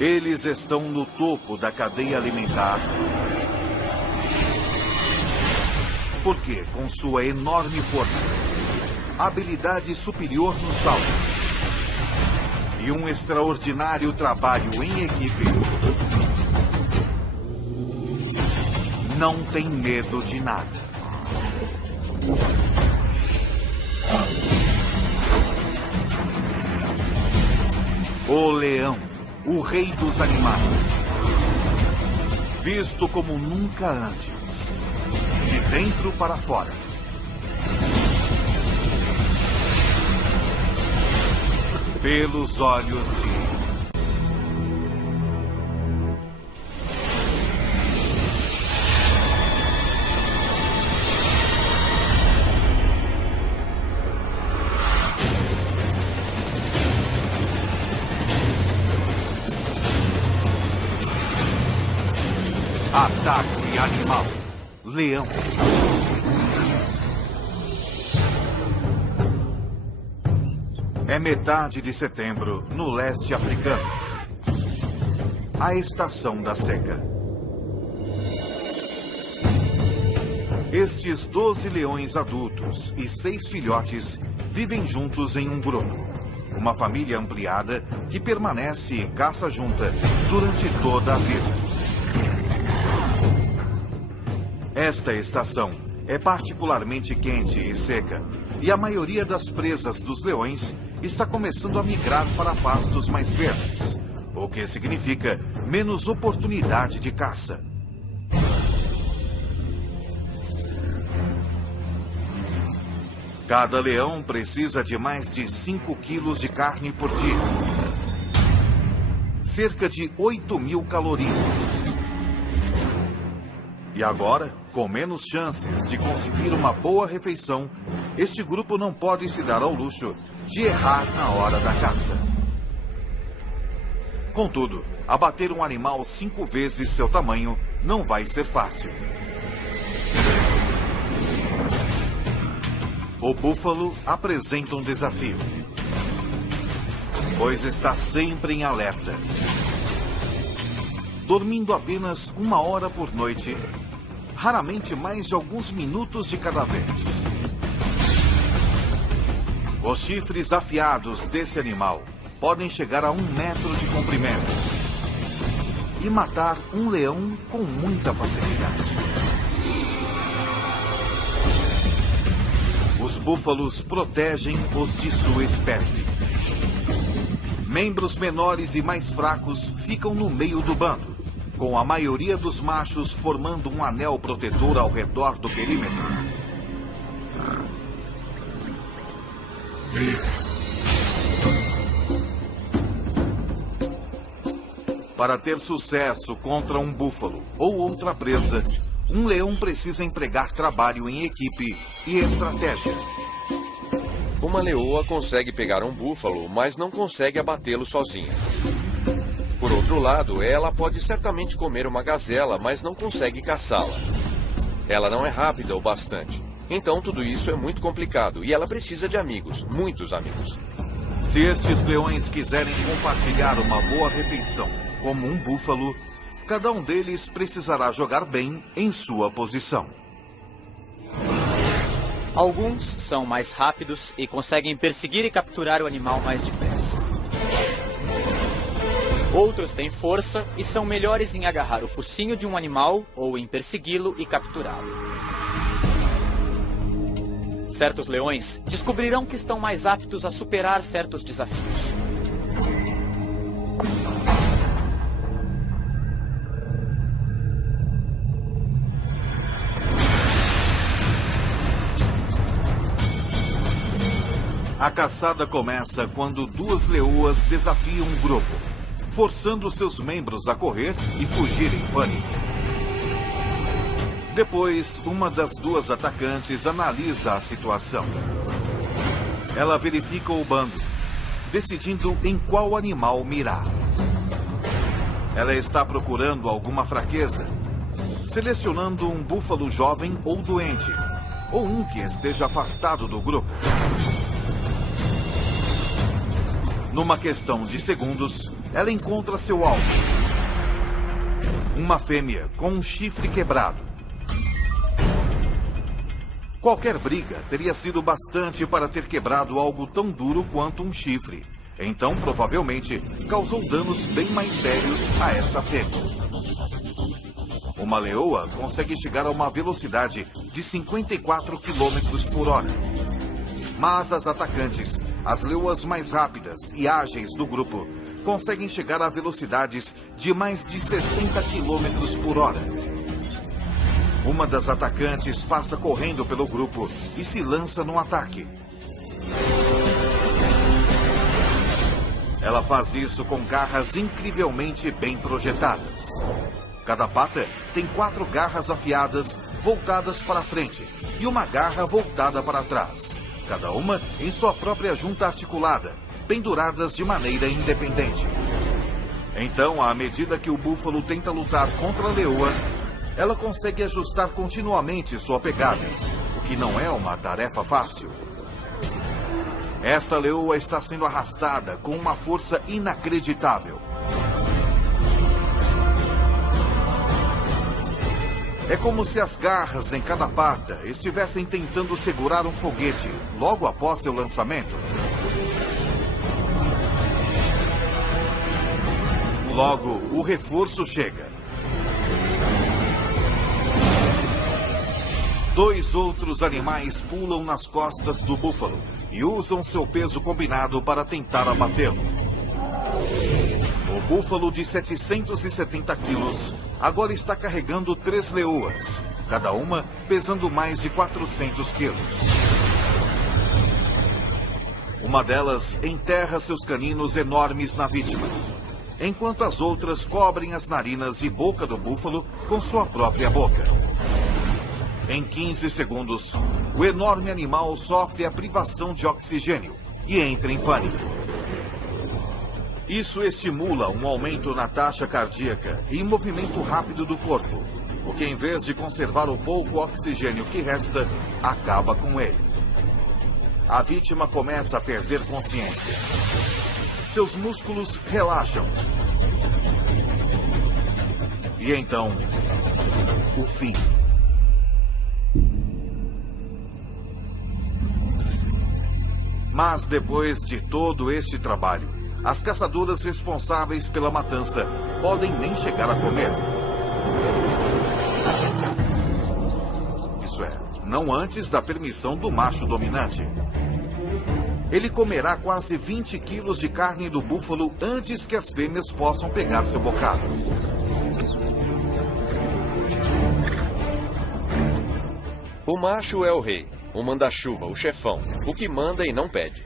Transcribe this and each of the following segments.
Eles estão no topo da cadeia alimentar, porque, com sua enorme força, habilidade superior no salto e um extraordinário trabalho em equipe, não tem medo de nada. O leão, o rei dos animais, visto como nunca antes, de dentro para fora. Pelos olhos de... Ataque animal. Leão. É metade de setembro, no leste africano. A estação da seca. Estes 12 leões adultos e 6 filhotes vivem juntos em um grupo. Uma família ampliada que permanece e caça junta durante toda a vida. Esta estação é particularmente quente e seca, e a maioria das presas dos leões está começando a migrar para pastos mais verdes, o que significa menos oportunidade de caça. Cada leão precisa de mais de 5 quilos de carne por dia, cerca de 8.000 calorias. E agora, com menos chances de conseguir uma boa refeição, este grupo não pode se dar ao luxo de errar na hora da caça. Contudo, abater um animal 5 vezes seu tamanho não vai ser fácil. O búfalo apresenta um desafio, pois está sempre em alerta. Dormindo apenas 1 hora por noite, raramente mais de alguns minutos de cada vez. Os chifres afiados desse animal podem chegar a 1 metro de comprimento e matar um leão com muita facilidade. Os búfalos protegem os de sua espécie. Membros menores e mais fracos ficam no meio do bando, com a maioria dos machos formando um anel protetor ao redor do perímetro. Para ter sucesso contra um búfalo ou outra presa, um leão precisa empregar trabalho em equipe e estratégia. Uma leoa consegue pegar um búfalo, mas não consegue abatê-lo sozinha. Por outro lado, ela pode certamente comer uma gazela, mas não consegue caçá-la. Ela não é rápida o bastante. Então tudo isso é muito complicado e ela precisa de amigos, muitos amigos. Se estes leões quiserem compartilhar uma boa refeição como um búfalo, cada um deles precisará jogar bem em sua posição. Alguns são mais rápidos e conseguem perseguir e capturar o animal mais depressa. Outros têm força e são melhores em agarrar o focinho de um animal ou em persegui-lo e capturá-lo. Certos leões descobrirão que estão mais aptos a superar certos desafios. A caçada começa quando 2 leoas desafiam um grupo, forçando seus membros a correr e fugir em pânico. Depois, uma das 2 atacantes analisa a situação. Ela verifica o bando, decidindo em qual animal mirar. Ela está procurando alguma fraqueza, selecionando um búfalo jovem ou doente, ou um que esteja afastado do grupo. Numa questão de segundos, ela encontra seu alvo. Uma fêmea com um chifre quebrado. Qualquer briga teria sido bastante para ter quebrado algo tão duro quanto um chifre. Então, provavelmente, causou danos bem mais sérios a esta fêmea. Uma leoa consegue chegar a uma velocidade de 54 km por hora. Mas as atacantes, as leoas mais rápidas e ágeis do grupo, conseguem chegar a velocidades de mais de 60 km por hora. Uma das atacantes passa correndo pelo grupo e se lança no ataque. Ela faz isso com garras incrivelmente bem projetadas. Cada pata tem 4 garras afiadas voltadas para frente e uma garra voltada para trás. Cada uma em sua própria junta articulada, penduradas de maneira independente. Então, à medida que o búfalo tenta lutar contra a leoa, ela consegue ajustar continuamente sua pegada, o que não é uma tarefa fácil. Esta leoa está sendo arrastada com uma força inacreditável. É como se as garras em cada pata estivessem tentando segurar um foguete logo após seu lançamento. Logo, o reforço chega. 2 outros animais pulam nas costas do búfalo e usam seu peso combinado para tentar abatê-lo. O búfalo de 770 quilos agora está carregando 3 leoas, cada uma pesando mais de 400 quilos. Uma delas enterra seus caninos enormes na vítima, enquanto as outras cobrem as narinas e boca do búfalo com sua própria boca. Em 15 segundos, o enorme animal sofre a privação de oxigênio e entra em pânico. Isso estimula um aumento na taxa cardíaca e movimento rápido do corpo, o que, em vez de conservar o pouco oxigênio que resta, acaba com ele. A vítima começa a perder consciência. Seus músculos relaxam. E então, o fim. Mas depois de todo este trabalho, as caçadoras responsáveis pela matança podem nem chegar a comer. Isso é, não antes da permissão do macho dominante. Ele comerá quase 20 quilos de carne do búfalo antes que as fêmeas possam pegar seu bocado. O macho é o rei, o manda-chuva, o chefão, o que manda e não pede.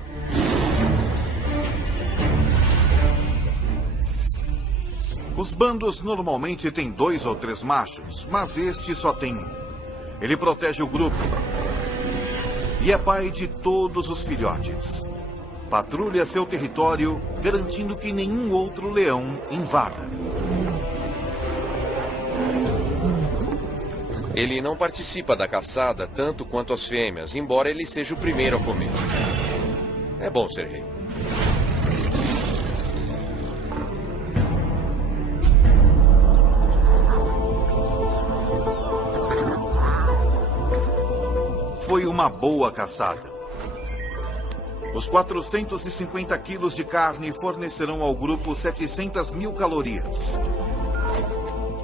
Os bandos normalmente têm 2 ou 3 machos, mas este só tem 1. Ele protege o grupo e é pai de todos os filhotes. Patrulha seu território, garantindo que nenhum outro leão invada. Ele não participa da caçada tanto quanto as fêmeas, embora ele seja o primeiro a comer. É bom ser rei. Foi uma boa caçada. Os 450 quilos de carne fornecerão ao grupo 700 mil calorias.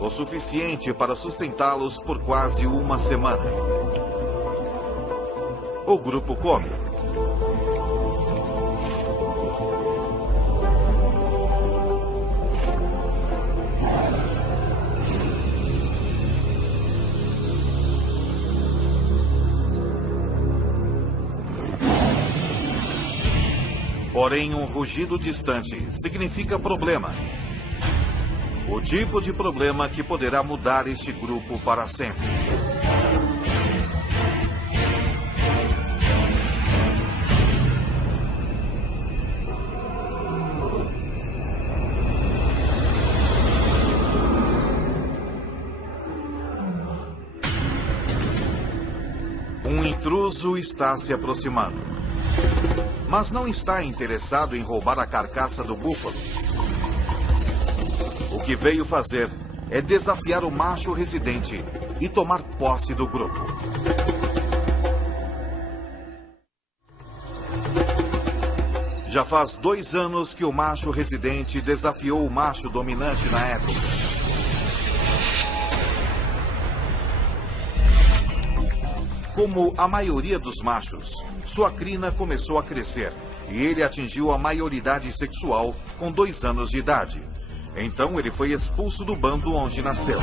O suficiente para sustentá-los por quase uma semana. O grupo come. Porém, um rugido distante significa problema. O tipo de problema que poderá mudar este grupo para sempre. Um intruso está se aproximando. Mas não está interessado em roubar a carcaça do búfalo. que veio fazer é desafiar o macho residente e tomar posse do grupo. Já faz 2 anos que o macho residente desafiou o macho dominante na época. Como a maioria dos machos, sua crina começou a crescer e ele atingiu a maioridade sexual com 2 anos de idade. Então ele foi expulso do bando onde nasceu.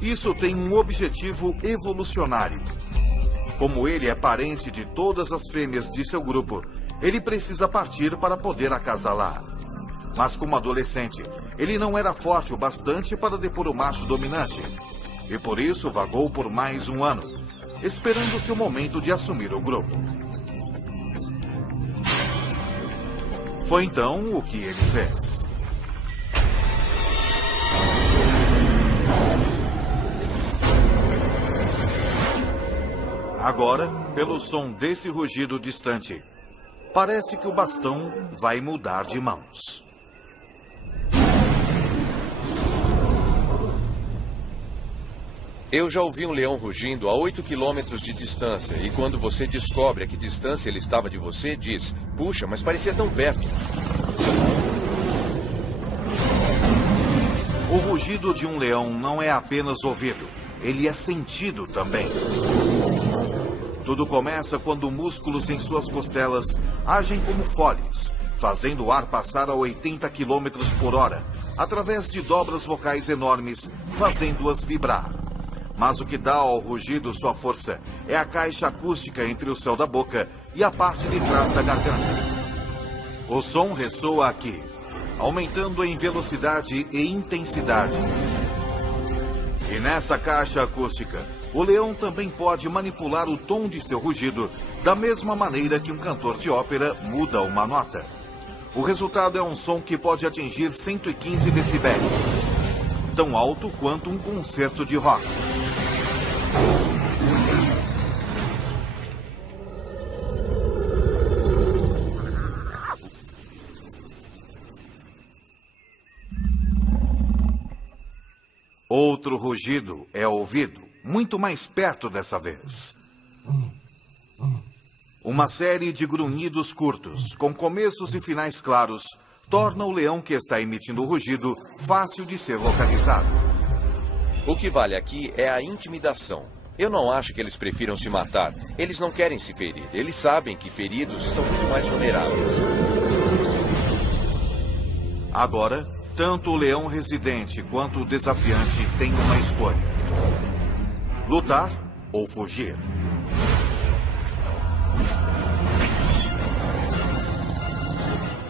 Isso tem um objetivo evolucionário. Como ele é parente de todas as fêmeas de seu grupo, ele precisa partir para poder acasalar. Mas como adolescente, ele não era forte o bastante para depor o macho dominante. E por isso vagou por mais 1 ano, esperando seu momento de assumir o grupo. Foi então o que ele fez. Agora, pelo som desse rugido distante, parece que o bastão vai mudar de mãos. Eu já ouvi um leão rugindo a 8 quilômetros de distância, e quando você descobre a que distância ele estava de você, diz: puxa, mas parecia tão perto. O rugido de um leão não é apenas ouvido, ele é sentido também. Tudo começa quando músculos em suas costelas agem como foles, fazendo o ar passar a 80 km por hora, através de dobras vocais enormes, fazendo-as vibrar. Mas o que dá ao rugido sua força é a caixa acústica entre o céu da boca e a parte de trás da garganta. O som ressoa aqui, aumentando em velocidade e intensidade. E nessa caixa acústica, o leão também pode manipular o tom de seu rugido da mesma maneira que um cantor de ópera muda uma nota. O resultado é um som que pode atingir 115 decibéis, tão alto quanto um concerto de rock. Outro rugido é ouvido, muito mais perto dessa vez. Uma série de grunhidos curtos, com começos e finais claros, torna o leão que está emitindo o rugido fácil de ser localizado. O que vale aqui é a intimidação. Eu não acho que eles prefiram se matar. Eles não querem se ferir. Eles sabem que feridos estão muito mais vulneráveis. Agora, tanto o leão residente quanto o desafiante têm uma escolha: lutar ou fugir.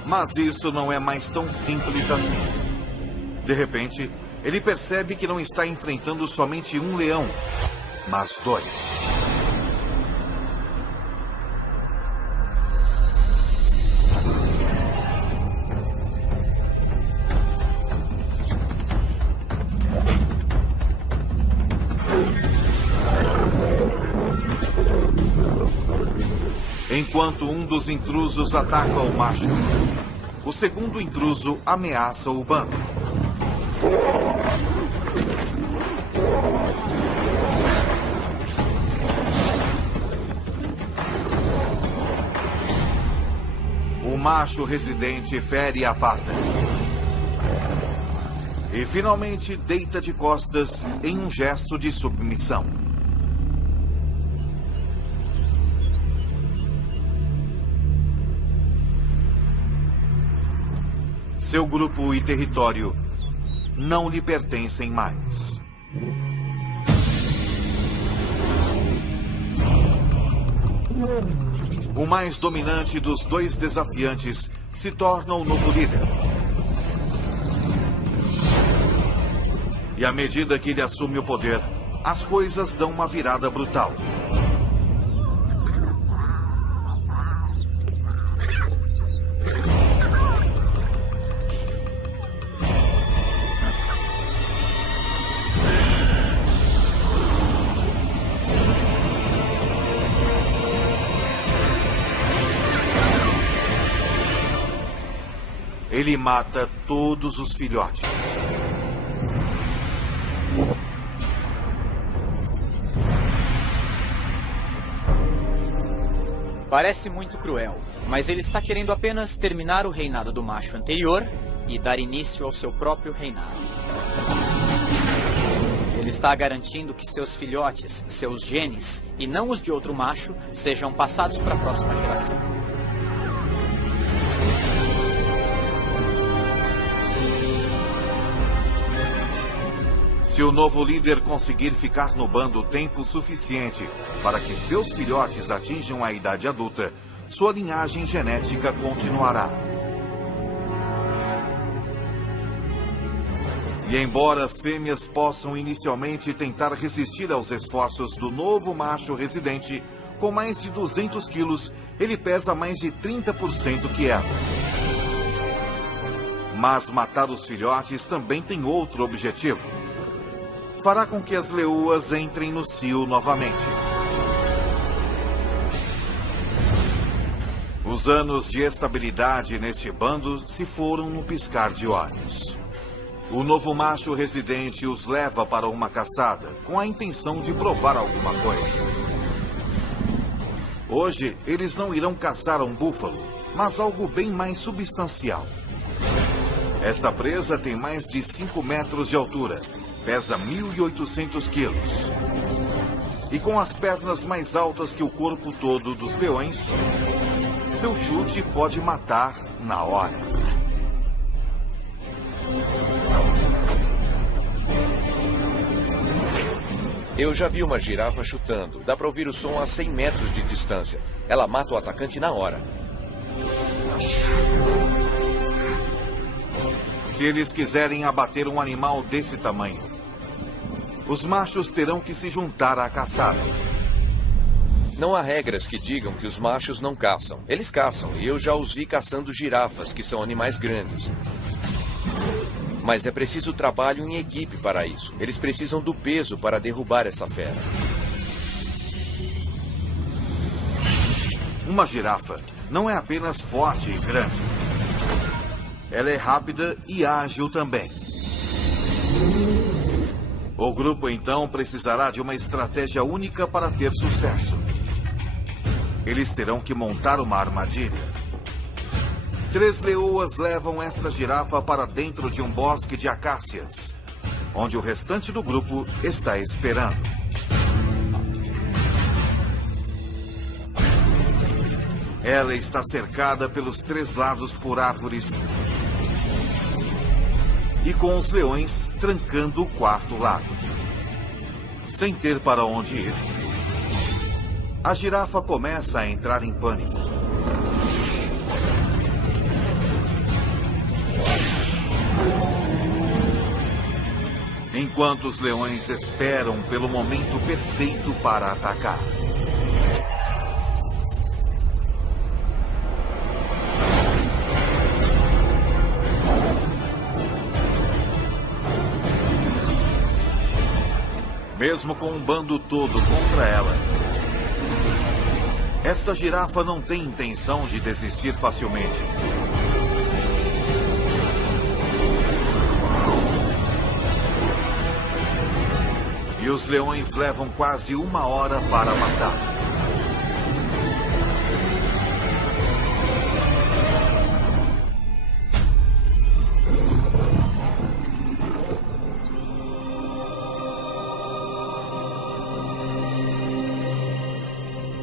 Mas isso não é mais tão simples assim. De repente, ele percebe que não está enfrentando somente um leão, mas 2. Enquanto um dos intrusos ataca o macho, o segundo intruso ameaça o bando. O macho residente fere a pata e finalmente deita de costas em um gesto de submissão. Seu grupo e território não lhe pertencem mais. O mais dominante dos 2 desafiantes se torna o novo líder. E à medida que ele assume o poder, as coisas dão uma virada brutal. Ele mata todos os filhotes. Parece muito cruel, mas ele está querendo apenas terminar o reinado do macho anterior e dar início ao seu próprio reinado. Ele está garantindo que seus filhotes, seus genes, e não os de outro macho, sejam passados para a próxima geração. Se o novo líder conseguir ficar no bando tempo suficiente para que seus filhotes atinjam a idade adulta, sua linhagem genética continuará. E embora as fêmeas possam inicialmente tentar resistir aos esforços do novo macho residente, com mais de 200 quilos, ele pesa mais de 30% que elas. Mas matar os filhotes também tem outro objetivo. Fará com que as leoas entrem no cio novamente. Os anos de estabilidade neste bando se foram no piscar de olhos. O novo macho residente os leva para uma caçada, com a intenção de provar alguma coisa. Hoje, eles não irão caçar um búfalo, mas algo bem mais substancial. Esta presa tem mais de 5 metros de altura. Pesa 1.800 quilos. E com as pernas mais altas que o corpo todo dos leões, seu chute pode matar na hora. Eu já vi uma girafa chutando. Dá para ouvir o som a 100 metros de distância. Ela mata o atacante na hora. Se eles quiserem abater um animal desse tamanho, os machos terão que se juntar à caçada. Não há regras que digam que os machos não caçam. Eles caçam, e eu já os vi caçando girafas, que são animais grandes. Mas é preciso trabalho em equipe para isso. Eles precisam do peso para derrubar essa fera. Uma girafa não é apenas forte e grande. Ela é rápida e ágil também. O grupo, então, precisará de uma estratégia única para ter sucesso. Eles terão que montar uma armadilha. 3 leoas levam esta girafa para dentro de um bosque de acácias, onde o restante do grupo está esperando. Ela está cercada pelos 3 lados por árvores e com os leões trancando o quarto lado. Sem ter para onde ir, a girafa começa a entrar em pânico. Enquanto os leões esperam pelo momento perfeito para atacar. Mesmo com um bando todo contra ela, esta girafa não tem intenção de desistir facilmente. E os leões levam quase 1 hora para matar.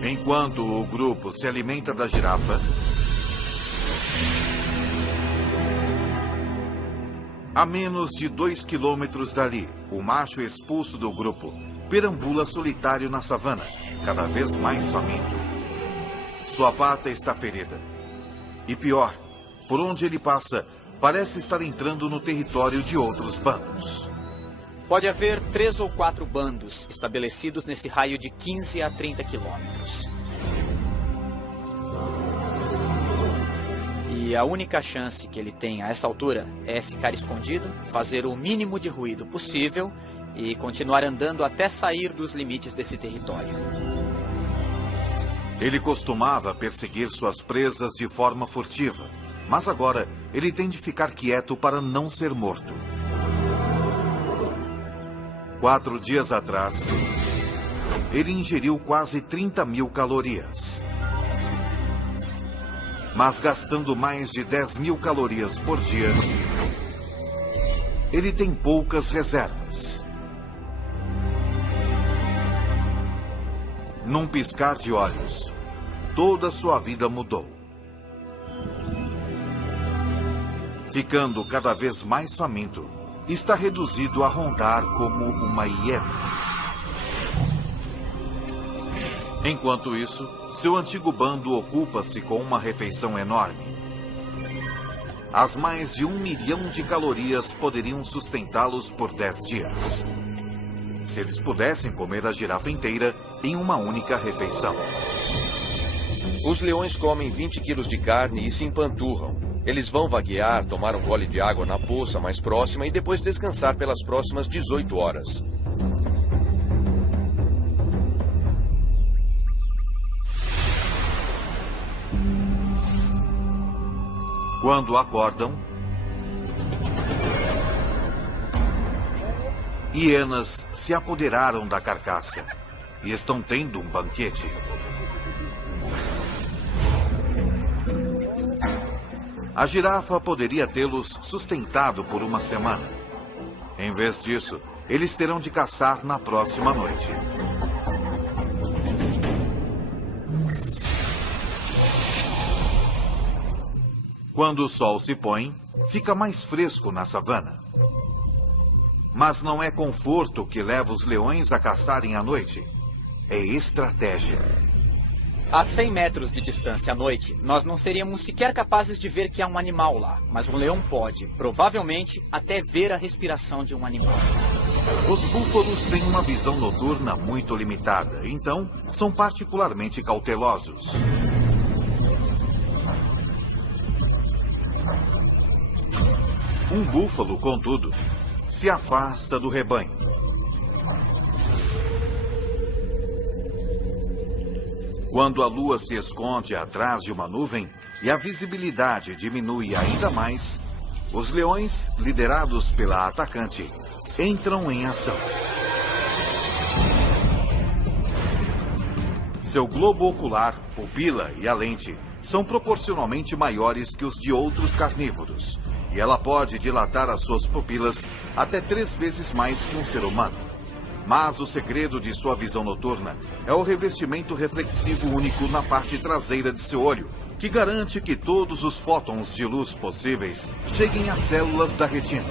Enquanto o grupo se alimenta da girafa, a menos de 2 quilômetros dali, o macho expulso do grupo perambula solitário na savana, cada vez mais faminto. Sua pata está ferida. E pior, por onde ele passa, parece estar entrando no território de outros bandos. Pode haver 3 ou 4 bandos estabelecidos nesse raio de 15 a 30 quilômetros. E a única chance que ele tem a essa altura é ficar escondido, fazer o mínimo de ruído possível e continuar andando até sair dos limites desse território. Ele costumava perseguir suas presas de forma furtiva, Mas agora, ele tem de ficar quieto para não ser morto. 4 dias atrás, ele ingeriu quase 30.000 calorias. Mas gastando mais de 10.000 calorias por dia, ele tem poucas reservas. Num piscar de olhos, toda sua vida mudou. Ficando cada vez mais faminto, está reduzido a rondar como uma hiena. Enquanto isso, seu antigo bando ocupa-se com uma refeição enorme. As mais de 1 milhão de calorias poderiam sustentá-los por 10 dias. Se eles pudessem comer a girafa inteira em uma única refeição. Os leões comem 20 quilos de carne e se empanturram. Eles vão vaguear, tomar um gole de água na poça mais próxima e depois descansar pelas próximas 18 horas. Quando acordam, hienas se apoderaram da carcaça e estão tendo um banquete. A girafa poderia tê-los sustentado por uma semana. Em vez disso, eles terão de caçar na próxima noite. Quando o sol se põe, fica mais fresco na savana. Mas não é conforto que leva os leões a caçarem à noite. É estratégia. A 100 metros de distância à noite, nós não seríamos sequer capazes de ver que há um animal lá. Mas um leão pode, provavelmente, até ver a respiração de um animal. Os búfalos têm uma visão noturna muito limitada, então são particularmente cautelosos. Um búfalo, contudo, se afasta do rebanho. Quando a lua se esconde atrás de uma nuvem e a visibilidade diminui ainda mais, os leões, liderados pela atacante, entram em ação. Seu globo ocular, pupila e a lente são proporcionalmente maiores que os de outros carnívoros, e ela pode dilatar as suas pupilas até 3 vezes mais que um ser humano. Mas o segredo de sua visão noturna é o revestimento reflexivo único na parte traseira de seu olho, que garante que todos os fótons de luz possíveis cheguem às células da retina.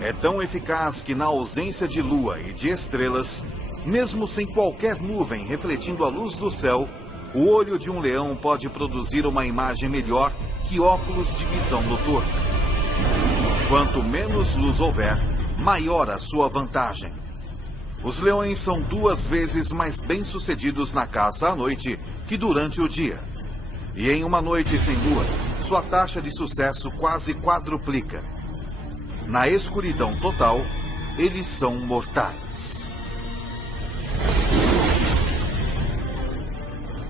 É tão eficaz que na ausência de lua e de estrelas, mesmo sem qualquer nuvem refletindo a luz do céu, o olho de um leão pode produzir uma imagem melhor que óculos de visão noturna. Quanto menos luz houver, maior a sua vantagem. Os leões são 2 vezes mais bem-sucedidos na caça à noite que durante o dia. E em uma noite sem lua, sua taxa de sucesso quase quadruplica. Na escuridão total, eles são mortais.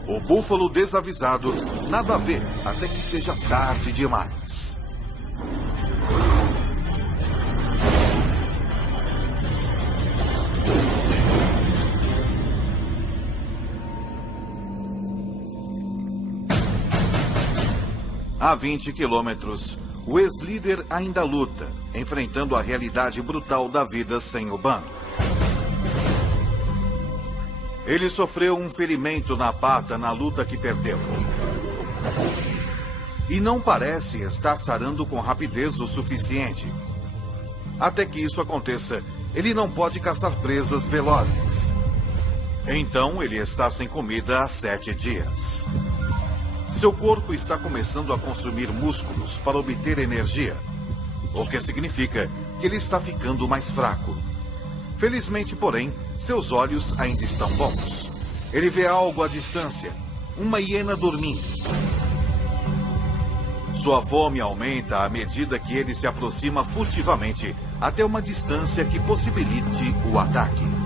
O búfalo desavisado nada vê até que seja tarde demais. A 20 quilômetros, o ex-líder ainda luta, enfrentando a realidade brutal da vida sem o bando. Ele sofreu um ferimento na pata na luta que perdeu. E não parece estar sarando com rapidez o suficiente. Até que isso aconteça, ele não pode caçar presas velozes. Então ele está sem comida há 7 dias. Seu corpo está começando a consumir músculos para obter energia, o que significa que ele está ficando mais fraco. Felizmente, porém, seus olhos ainda estão bons. Ele vê algo à distância, uma hiena dormindo. Sua fome aumenta à medida que ele se aproxima furtivamente até uma distância que possibilite o ataque.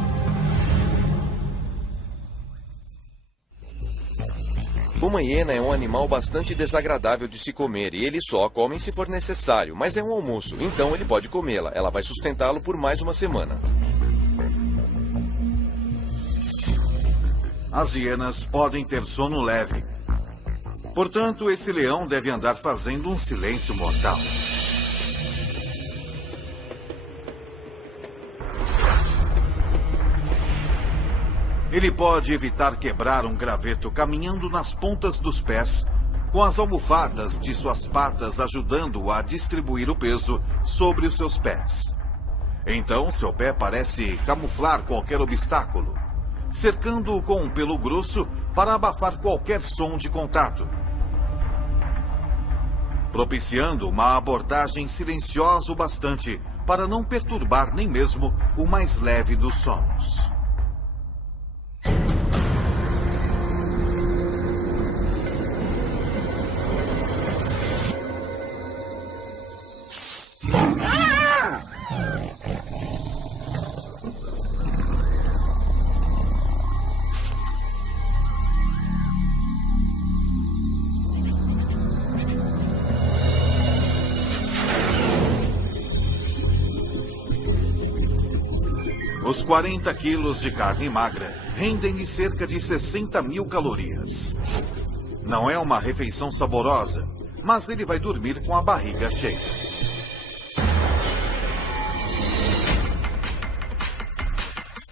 Uma hiena é um animal bastante desagradável de se comer e ele só come se for necessário, mas é um almoço, então ele pode comê-la. Ela vai sustentá-lo por mais uma semana. As hienas podem ter sono leve. Portanto, esse leão deve andar fazendo um silêncio mortal. Ele pode evitar quebrar um graveto caminhando nas pontas dos pés, com as almofadas de suas patas ajudando-o a distribuir o peso sobre os seus pés. Então, seu pé parece camuflar qualquer obstáculo, cercando-o com um pelo grosso para abafar qualquer som de contato, propiciando uma abordagem silenciosa o bastante para não perturbar nem mesmo o mais leve dos sonos. Os 40 quilos de carne magra rendem-lhe cerca de 60.000 calorias. Não é uma refeição saborosa, mas ele vai dormir com a barriga cheia.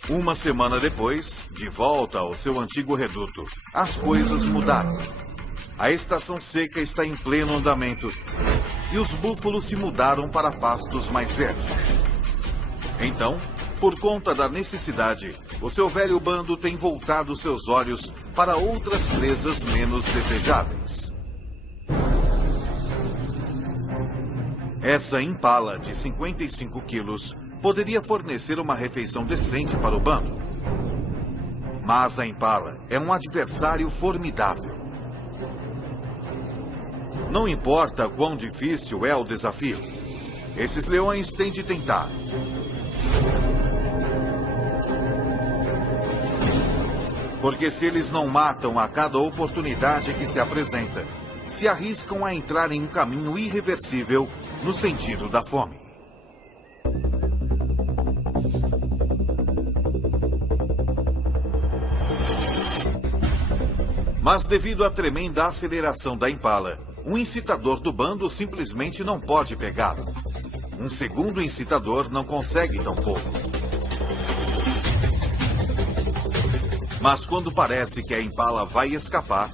Uma semana depois, de volta ao seu antigo reduto, as coisas mudaram. A estação seca está em pleno andamento e os búfalos se mudaram para pastos mais verdes. Então, por conta da necessidade, o seu velho bando tem voltado seus olhos para outras presas menos desejáveis. Essa impala de 55 quilos poderia fornecer uma refeição decente para o bando. Mas a impala é um adversário formidável. Não importa quão difícil é o desafio, esses leões têm de tentar. Porque se eles não matam a cada oportunidade que se apresenta, se arriscam a entrar em um caminho irreversível no sentido da fome. Mas devido à tremenda aceleração da impala, um incitador do bando simplesmente não pode pegá-lo. Um segundo incitador não consegue tampouco. Mas quando parece que a impala vai escapar,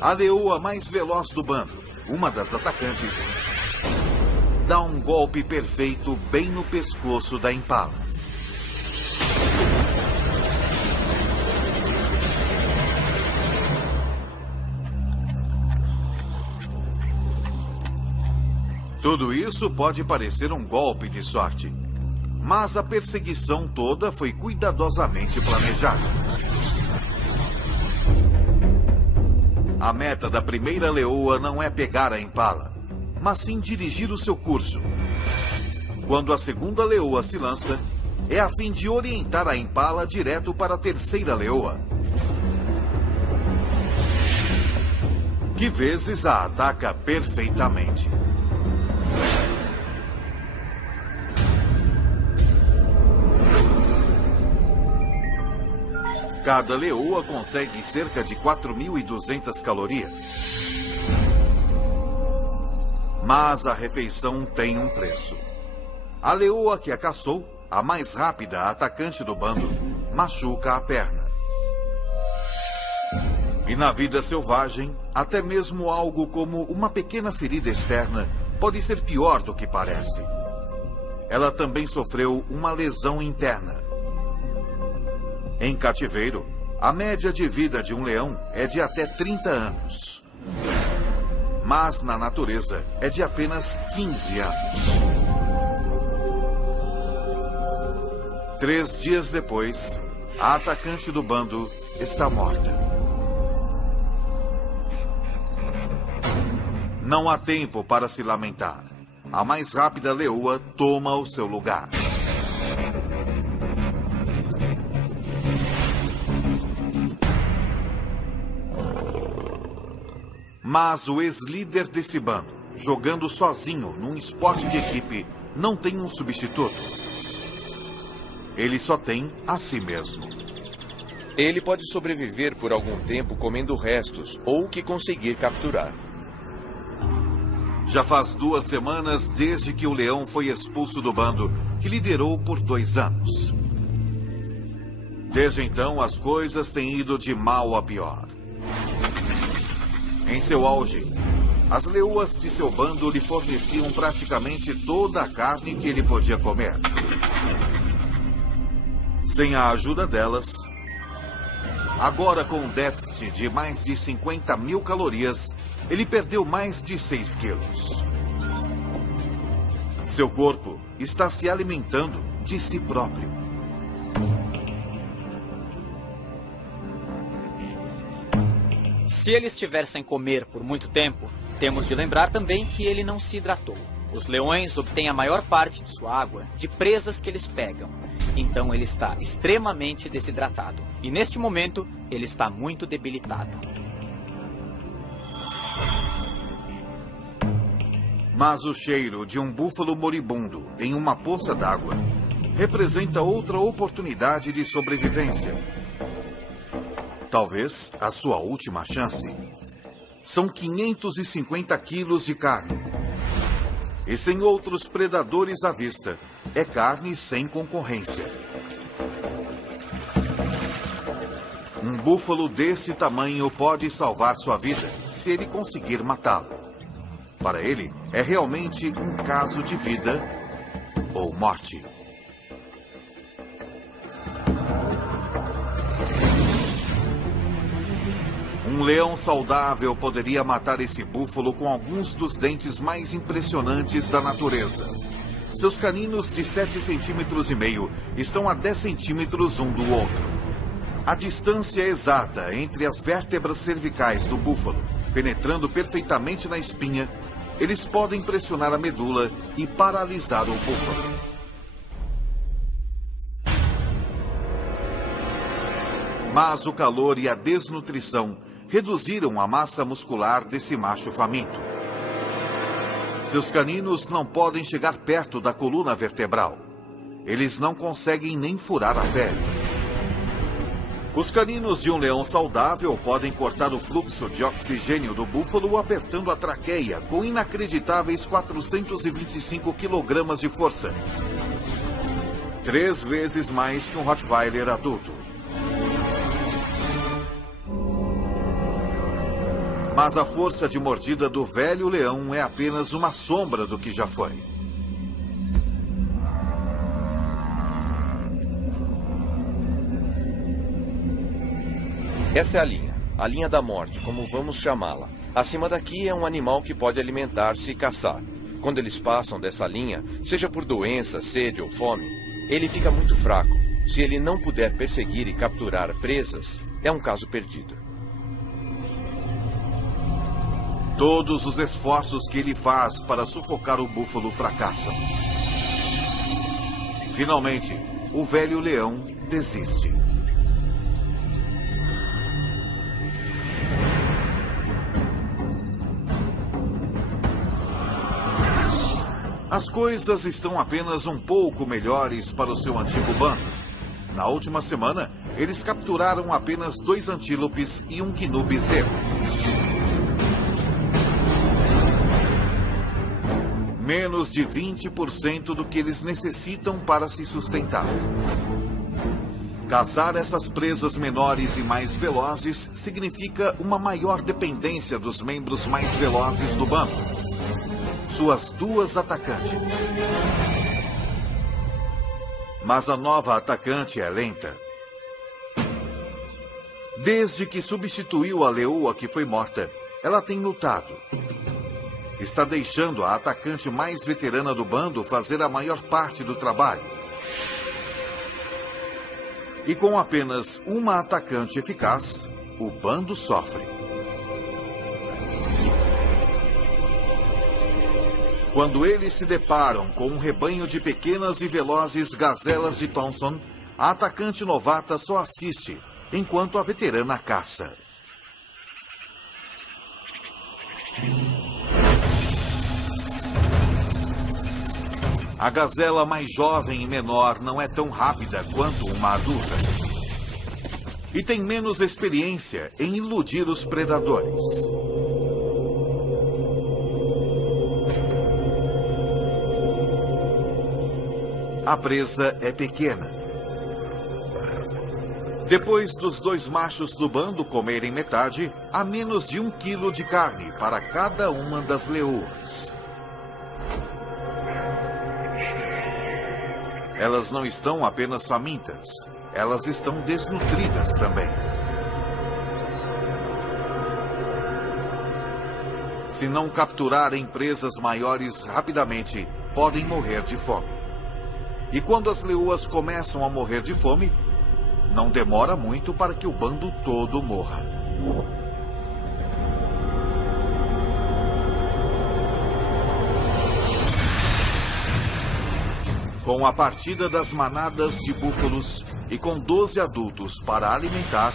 a leoa mais veloz do bando, uma das atacantes, dá um golpe perfeito bem no pescoço da impala. Tudo isso pode parecer um golpe de sorte, mas a perseguição toda foi cuidadosamente planejada. A meta da primeira leoa não é pegar a impala, mas sim dirigir o seu curso. Quando a segunda leoa se lança, é a fim de orientar a impala direto para a terceira leoa, que vezes a ataca perfeitamente. Cada leoa consegue cerca de 4.200 calorias. Mas a refeição tem um preço. A leoa que a caçou, a mais rápida atacante do bando, machuca a perna. E na vida selvagem, até mesmo algo como uma pequena ferida externa pode ser pior do que parece. Ela também sofreu uma lesão interna. Em cativeiro, a média de vida de um leão é de até 30 anos. Mas na natureza é de apenas 15 anos. 3 dias depois, a atacante do bando está morta. Não há tempo para se lamentar. A mais rápida leoa toma o seu lugar. Mas o ex-líder desse bando, jogando sozinho num esporte de equipe, não tem um substituto. Ele só tem a si mesmo. Ele pode sobreviver por algum tempo comendo restos ou o que conseguir capturar. Já faz 2 semanas desde que o leão foi expulso do bando, que liderou por 2 anos. Desde então, as coisas têm ido de mal a pior. Em seu auge, as leoas de seu bando lhe forneciam praticamente toda a carne que ele podia comer. Sem a ajuda delas, agora com um déficit de mais de 50.000 calorias, ele perdeu mais de 6 quilos. Seu corpo está se alimentando de si próprio. Se ele estiver sem comer por muito tempo, temos de lembrar também que ele não se hidratou. Os leões obtêm a maior parte de sua água de presas que eles pegam. Então ele está extremamente desidratado. E neste momento, ele está muito debilitado. Mas o cheiro de um búfalo moribundo em uma poça d'água representa outra oportunidade de sobrevivência. Talvez a sua última chance. São 550 quilos de carne. E sem outros predadores à vista, é carne sem concorrência. Um búfalo desse tamanho pode salvar sua vida se ele conseguir matá-lo. Para ele, é realmente um caso de vida ou morte. Um leão saudável poderia matar esse búfalo com alguns dos dentes mais impressionantes da natureza. Seus caninos de 7,5 centímetros estão a 10 centímetros um do outro. A distância exata entre as vértebras cervicais do búfalo, penetrando perfeitamente na espinha, eles podem pressionar a medula e paralisar o búfalo. Mas o calor e a desnutrição reduziram a massa muscular desse macho faminto. Seus caninos não podem chegar perto da coluna vertebral. Eles não conseguem nem furar a pele. Os caninos de um leão saudável podem cortar o fluxo de oxigênio do búfalo apertando a traqueia com inacreditáveis 425 quilogramas de força. 3 vezes mais que um Rottweiler adulto. Mas a força de mordida do velho leão é apenas uma sombra do que já foi. Essa é a linha da morte, como vamos chamá-la. Acima daqui é um animal que pode alimentar-se e caçar. Quando eles passam dessa linha, seja por doença, sede ou fome, ele fica muito fraco. Se ele não puder perseguir e capturar presas, é um caso perdido. Todos os esforços que ele faz para sufocar o búfalo fracassam. Finalmente, o velho leão desiste. As coisas estão apenas um pouco melhores para o seu antigo bando. Na última semana, eles capturaram apenas 2 antílopes e um quinu bezerro. Menos de 20% do que eles necessitam para se sustentar. Caçar essas presas menores e mais velozes significa uma maior dependência dos membros mais velozes do bando. Suas 2 atacantes. Mas a nova atacante é lenta. Desde que substituiu a leoa que foi morta, ela tem lutado. Está deixando a atacante mais veterana do bando fazer a maior parte do trabalho. E com apenas uma atacante eficaz, o bando sofre. Quando eles se deparam com um rebanho de pequenas e velozes gazelas de Thompson, a atacante novata só assiste, enquanto a veterana caça. A gazela mais jovem e menor não é tão rápida quanto uma adulta. E tem menos experiência em iludir os predadores. A presa é pequena. Depois dos dois machos do bando comerem metade, há menos de 1 quilo de carne para cada uma das leoas. Elas não estão apenas famintas, elas estão desnutridas também. Se não capturarem presas maiores rapidamente, podem morrer de fome. E quando as leoas começam a morrer de fome, não demora muito para que o bando todo morra. Com a partida das manadas de búfalos e com 12 adultos para alimentar,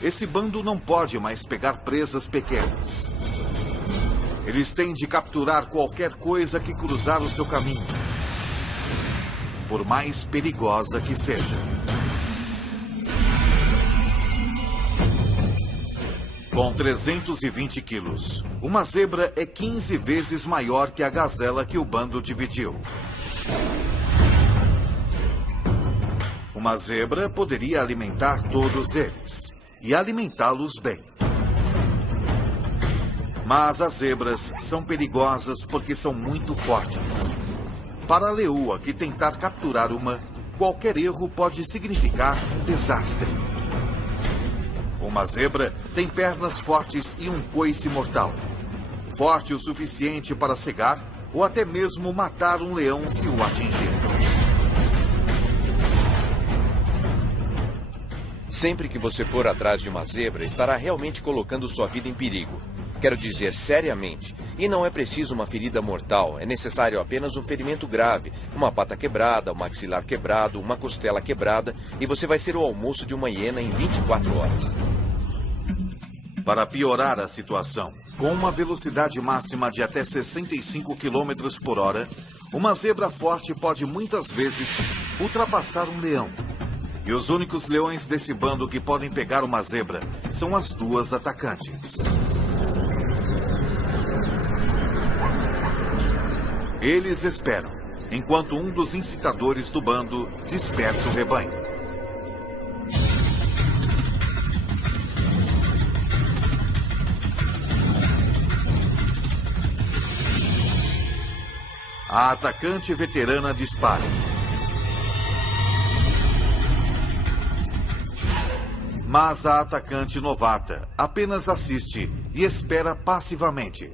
esse bando não pode mais pegar presas pequenas. Eles têm de capturar qualquer coisa que cruzar o seu caminho, por mais perigosa que seja. Com 320 quilos, uma zebra é 15 vezes maior que a gazela que o bando dividiu. Uma zebra poderia alimentar todos eles, e alimentá-los bem. Mas as zebras são perigosas porque são muito fortes. Para a leoa que tentar capturar uma, qualquer erro pode significar desastre. Uma zebra tem pernas fortes e um coice mortal. Forte o suficiente para cegar ou até mesmo matar um leão se o atingir. Sempre que você for atrás de uma zebra, estará realmente colocando sua vida em perigo. Quero dizer, seriamente. E não é preciso uma ferida mortal, é necessário apenas um ferimento grave. Uma pata quebrada, um maxilar quebrado, uma costela quebrada, e você vai ser o almoço de uma hiena em 24 horas. Para piorar a situação, com uma velocidade máxima de até 65 km por hora, uma zebra forte pode muitas vezes ultrapassar um leão. E os únicos leões desse bando que podem pegar uma zebra são as duas atacantes. Eles esperam, enquanto um dos incitadores do bando dispersa o rebanho. A atacante veterana dispara. Mas a atacante novata apenas assiste e espera passivamente.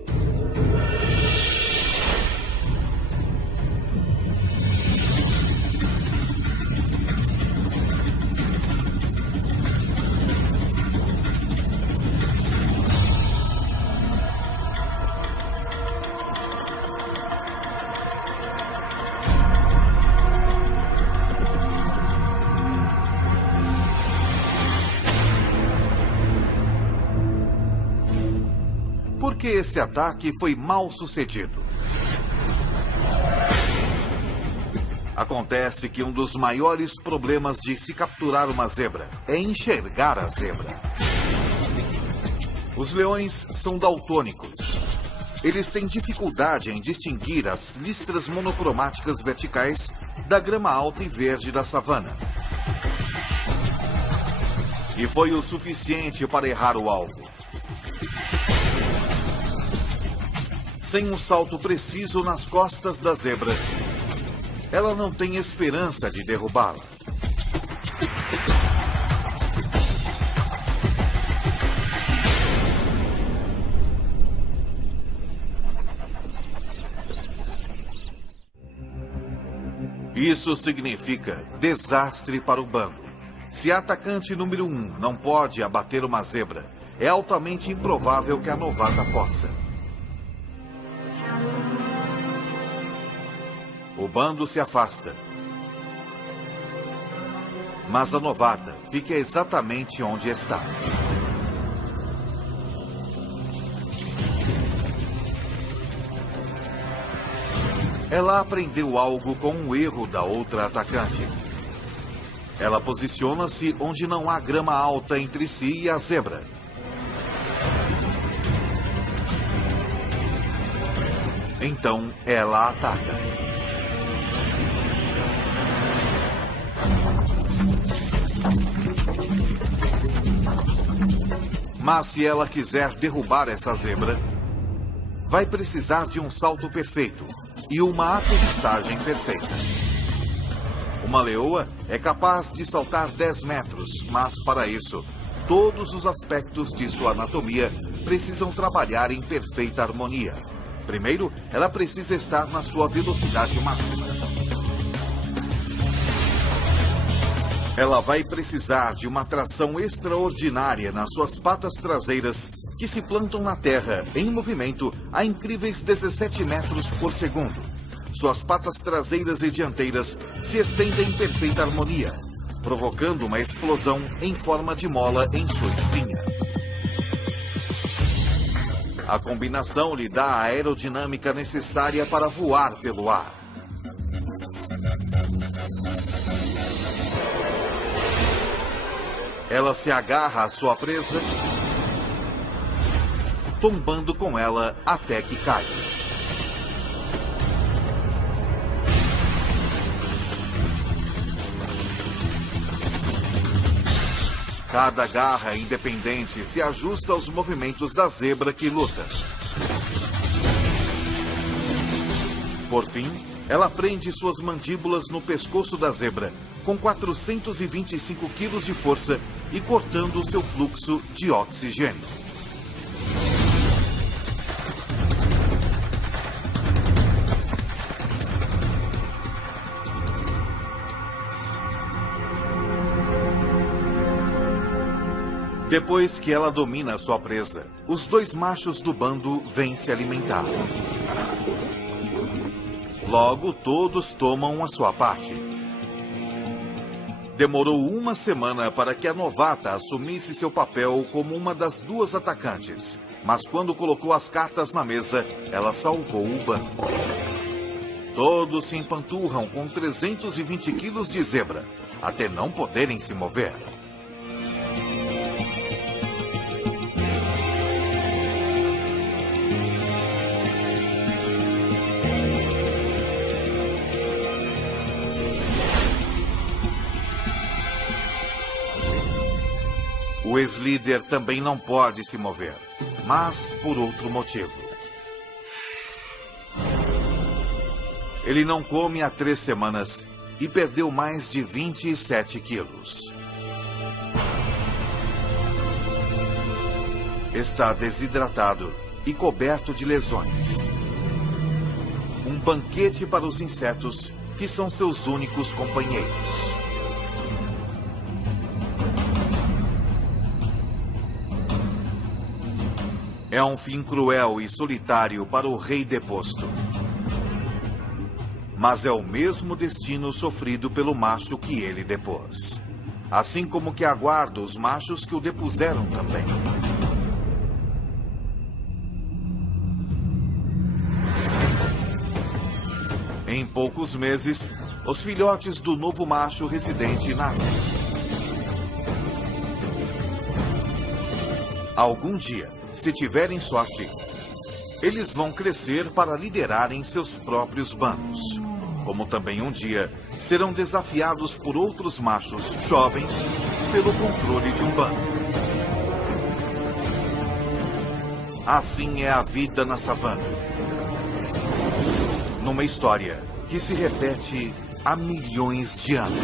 Por que esse ataque foi mal sucedido? Acontece que um dos maiores problemas de se capturar uma zebra é enxergar a zebra. Os leões são daltônicos. Eles têm dificuldade em distinguir as listras monocromáticas verticais da grama alta e verde da savana. E foi o suficiente para errar o alvo. Sem um salto preciso nas costas da zebra, ela não tem esperança de derrubá-la. Isso significa desastre para o bando. Se a atacante número 1 não pode abater uma zebra, é altamente improvável que a novata possa. O bando se afasta. Mas a novata fica exatamente onde está. Ela aprendeu algo com um erro da outra atacante. Ela posiciona-se onde não há grama alta entre si e a zebra. Então ela ataca. Mas se ela quiser derrubar essa zebra, vai precisar de um salto perfeito e uma aterrissagem perfeita. Uma leoa é capaz de saltar 10 metros, mas para isso, todos os aspectos de sua anatomia precisam trabalhar em perfeita harmonia. Primeiro, ela precisa estar na sua velocidade máxima. Ela vai precisar de uma tração extraordinária nas suas patas traseiras, que se plantam na terra em movimento a incríveis 17 metros por segundo. Suas patas traseiras e dianteiras se estendem em perfeita harmonia, provocando uma explosão em forma de mola em sua espinha. A combinação lhe dá a aerodinâmica necessária para voar pelo ar. Ela se agarra à sua presa, tombando com ela até que cai. Cada garra independente se ajusta aos movimentos da zebra que luta. Por fim, ela prende suas mandíbulas no pescoço da zebra, com 425 quilos de força e cortando seu fluxo de oxigênio. Depois que ela domina sua presa, os dois machos do bando vêm se alimentar. Logo, todos tomam a sua parte. Demorou uma semana para que a novata assumisse seu papel como uma das duas atacantes. Mas quando colocou as cartas na mesa, ela salvou o bando. Todos se empanturram com 320 quilos de zebra, até não poderem se mover. O ex-líder também não pode se mover, mas por outro motivo. Ele não come há 3 semanas e perdeu mais de 27 quilos. Está desidratado e coberto de lesões. Um banquete para os insetos, que são seus únicos companheiros. É um fim cruel e solitário para o rei deposto. Mas é o mesmo destino sofrido pelo macho que ele depôs. Assim como que aguarda os machos que o depuseram também. Em poucos meses, os filhotes do novo macho residente nascem. Algum dia, se tiverem sorte, eles vão crescer para liderarem seus próprios bandos. Como também um dia serão desafiados por outros machos jovens pelo controle de um bando. Assim é a vida na savana. Numa história que se repete há milhões de anos.